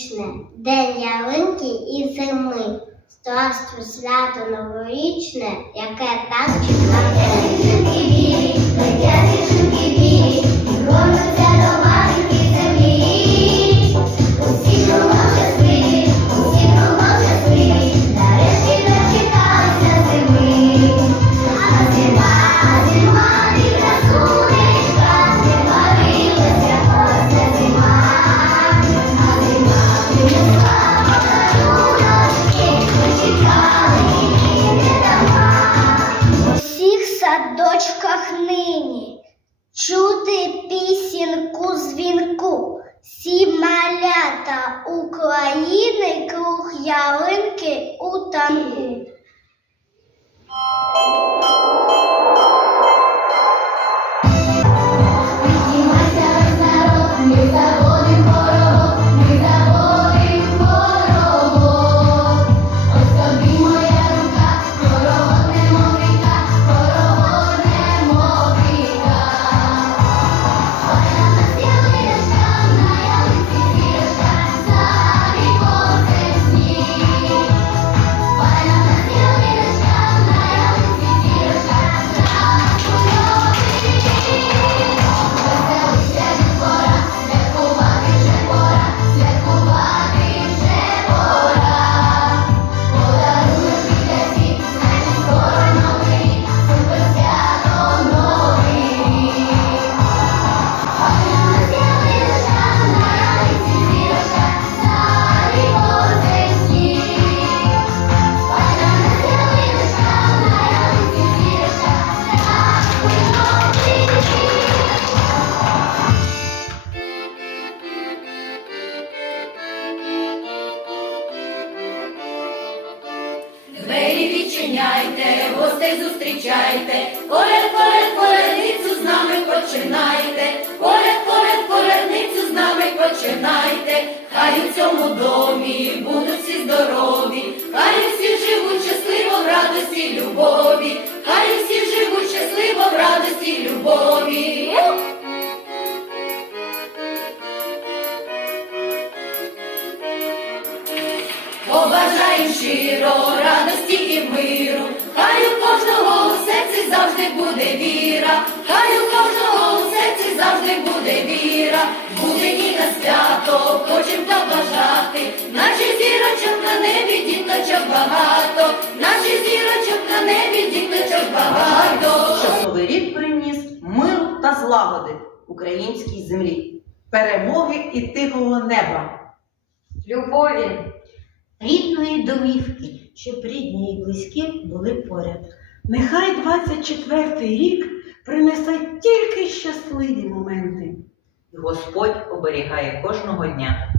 вічне, день ялинки і зими, Страсту свято новорічне, яке нас чекає. Чути пісінку дзвінку. сі малята України круг ялинки у танку. Двері відчиняйте, гостей зустрічайте, коляд, коляд, колядницю з нами починайте, Побажаєм щиро радості і миру, хай у кожного у серці завжди буде віра, хай у кожного у серці завжди буде віра, буде ні на свято, хочем побажати, наші зірочок на небі діточок багато, наші зірочок на небі діточок багато. Щоб новий рік приніс миру та злагоди українській землі, перемоги і тихого неба. любові, рідної домівки, щоб рідні і близькі були поряд. Нехай 24-й рік принесе тільки щасливі моменти. Господь оберігає кожного дня.